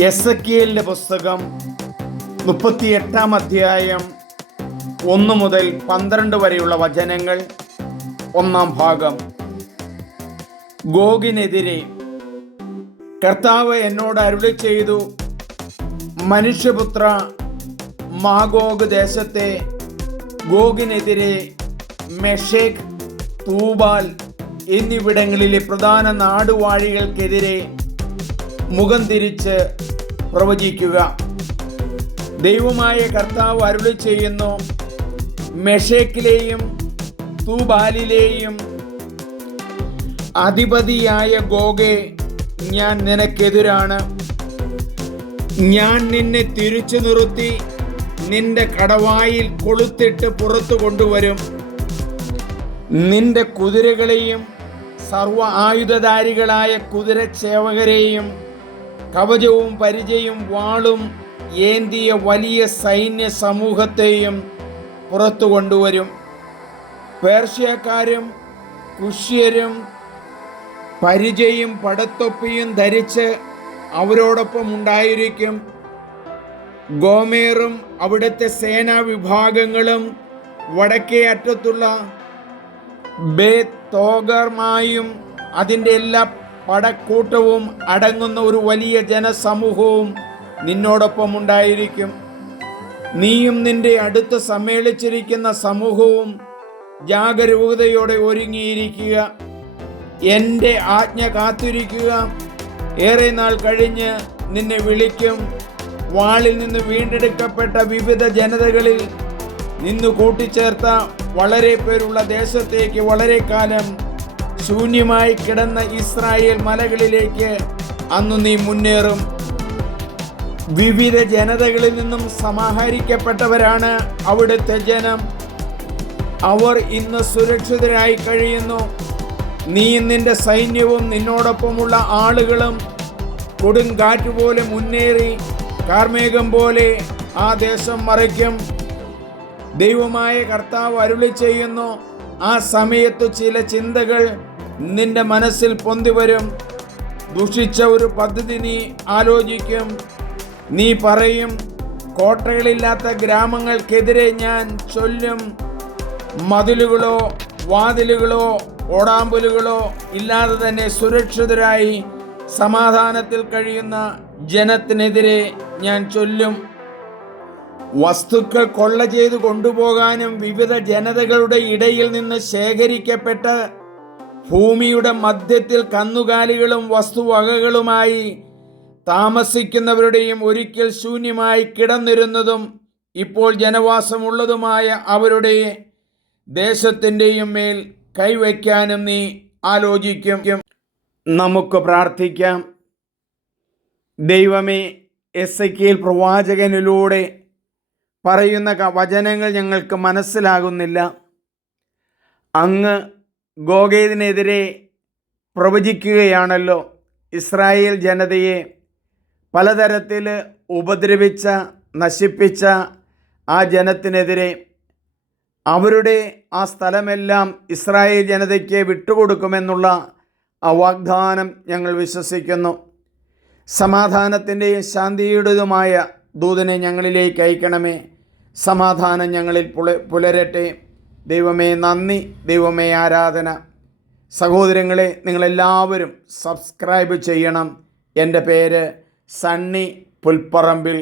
S A പുസ്തകം മുപ്പത്തി എട്ടാം അധ്യായം ഒന്ന് മുതൽ പന്ത്രണ്ട് വരെയുള്ള വചനങ്ങൾ ഒന്നാം ഭാഗം. ഗോഗിനെതിരെ കർത്താവ് എന്നോട് അരുളി ചെയ്തു മനുഷ്യപുത്ര മാഗോഗ് ദേശത്തെ ഗോഗിനെതിരെ മെഷേഖ് തൂബാൽ എന്നിവിടങ്ങളിലെ പ്രധാന നാടുവാഴികൾക്കെതിരെ മുഖം തിരിച്ച് പ്രവചിക്കുക. ദൈവമായ കർത്താവ് അരുളി ചെയ്യുന്നു മെഷേക്കിലെയും തൂബാലിലെയും അധിപതിയായ ഗോഗെ ഞാൻ നിനക്കെതിരാണ്. ഞാൻ നിന്നെ തിരിച്ചു നിർത്തി നിന്റെ കടവായിൽ കൊളുത്തിട്ട് പുറത്തു കൊണ്ടുവരും. നിന്റെ കുതിരകളെയും സർവ ആയുധധാരികളായ കുതിരച്ചേവകരെയും കവചവും പരിചയും വാളും ഏന്തിയ വലിയ സൈന്യ സമൂഹത്തെയും പുറത്തു കൊണ്ടുവരും. പേർഷ്യക്കാരും കുഷ്യരും പരിചയും പടത്തൊപ്പിയും ധരിച്ച് അവരോടൊപ്പം ഉണ്ടായിരിക്കും. ഗോമേറും അവിടുത്തെ സേനാ വിഭാഗങ്ങളും വടക്കേ അറ്റത്തുള്ള ബേ തോഗർമായും അതിന്റെ എല്ലാ പടക്കൂട്ടവും അടങ്ങുന്ന ഒരു വലിയ ജനസമൂഹവും നിന്നോടൊപ്പം ഉണ്ടായിരിക്കും. നീയും നിന്റെ അടുത്ത് സമ്മേളിച്ചിരിക്കുന്ന സമൂഹവും ജാഗരൂകതയോടെ ഒരുങ്ങിയിരിക്കുക. എന്റെ ആജ്ഞ കാത്തിരിക്കുക. ഏറെ നാൾ കഴിഞ്ഞ് നിന്നെ വിളിക്കും. വാളിൽ നിന്ന് വീണ്ടെടുക്കപ്പെട്ട വിവിധ ജനതകളിൽ നിന്ന് കൂട്ടിച്ചേർത്ത വളരെ പേരുള്ള ദേശത്തേക്ക് വളരെ കാലം ശൂന്യമായി കിടന്ന ഇസ്രായേൽ മലകളിലേക്ക് അന്ന് നീ മുന്നേറും. വിവിധ ജനതകളിൽ നിന്നും സമാഹരിക്കപ്പെട്ടവരാണ് അവിടുത്തെ ജനം. അവർ ഇന്ന് സുരക്ഷിതരായി കഴിയുന്നു. നീ നിന്റെ സൈന്യവും നിന്നോടൊപ്പമുള്ള ആളുകളും കൊടുങ്കാറ്റ് പോലെ മുന്നേറി കാർമേഘം പോലെ ആ ദേശം മറയ്ക്കും ദൈവമായ കർത്താവ് അരുളി ചെയ്യുന്നു ആ സമയത്ത് ചില ചിന്തകൾ നിന്റെ മനസ്സിൽ പൊന്തി വരും. ദുഷിച്ച ഒരു പദ്ധതി നീ ആലോചിക്കും. നീ പറയും കോട്ടകളില്ലാത്ത ഗ്രാമങ്ങൾക്കെതിരെ ഞാൻ ചൊല്ലും. മതിലുകളോ വാതിലുകളോ ഓടാമ്പലുകളോ ഇല്ലാതെ തന്നെ സുരക്ഷിതരായി സമാധാനത്തിൽ കഴിയുന്ന ജനത്തിനെതിരെ ഞാൻ ചൊല്ലും. വസ്തുക്കൾ കൊള്ള ചെയ്തു കൊണ്ടുപോകാനും വിവിധ ജനതകളുടെ ഇടയിൽ നിന്ന് ശേഖരിക്കപ്പെട്ട് ഭൂമിയുടെ മധ്യത്തിൽ കന്നുകാലികളും വസ്തുവകകളുമായി താമസിക്കുന്നവരുടെയും ഒരിക്കൽ ശൂന്യമായി കിടന്നിരുന്നതും ഇപ്പോൾ ജനവാസമുള്ളതുമായ അവരുടെ ദേശത്തിന്റെയും മേൽ കൈവയ്ക്കാനും നീ ആലോചിക്കും. നമുക്ക് പ്രാർത്ഥിക്കാം. ദൈവമേ എസ് ഐ പ്രവാചകനിലൂടെ പറയുന്ന വചനങ്ങൾ ഞങ്ങൾക്ക് മനസ്സിലാകുന്നില്ല. അങ്ങ് ഗോഗേദിനെതിരെ പ്രവചിക്കുകയാണല്ലോ ഇസ്രായേൽ ജനതയെ പലതരത്തിൽ ഉപദ്രവിച്ച നശിപ്പിച്ച ആ ജനത്തിനെതിരെ അവരുടെ ആ സ്ഥലമെല്ലാം ഇസ്രായേൽ ജനതയ്ക്ക് വിട്ടുകൊടുക്കുമെന്നുള്ള ആ വാഗ്ദാനം ഞങ്ങൾ വിശ്വസിക്കുന്നു. സമാധാനത്തിന്റെയും ശാന്തിയുടേതുമായ ദൂതനെ ഞങ്ങളിലേക്ക് അയക്കണമേ. സമാധാനം ഞങ്ങളിൽ പുല പുലരട്ടെ. ദൈവമേ നന്ദി. ദൈവമേ ആരാധന. സഹോദരങ്ങളെ നിങ്ങളെല്ലാവരും സബ്സ്ക്രൈബ് ചെയ്യണം. എന്റെ പേര് സണ്ണി പുൽപ്പറമ്പിൽ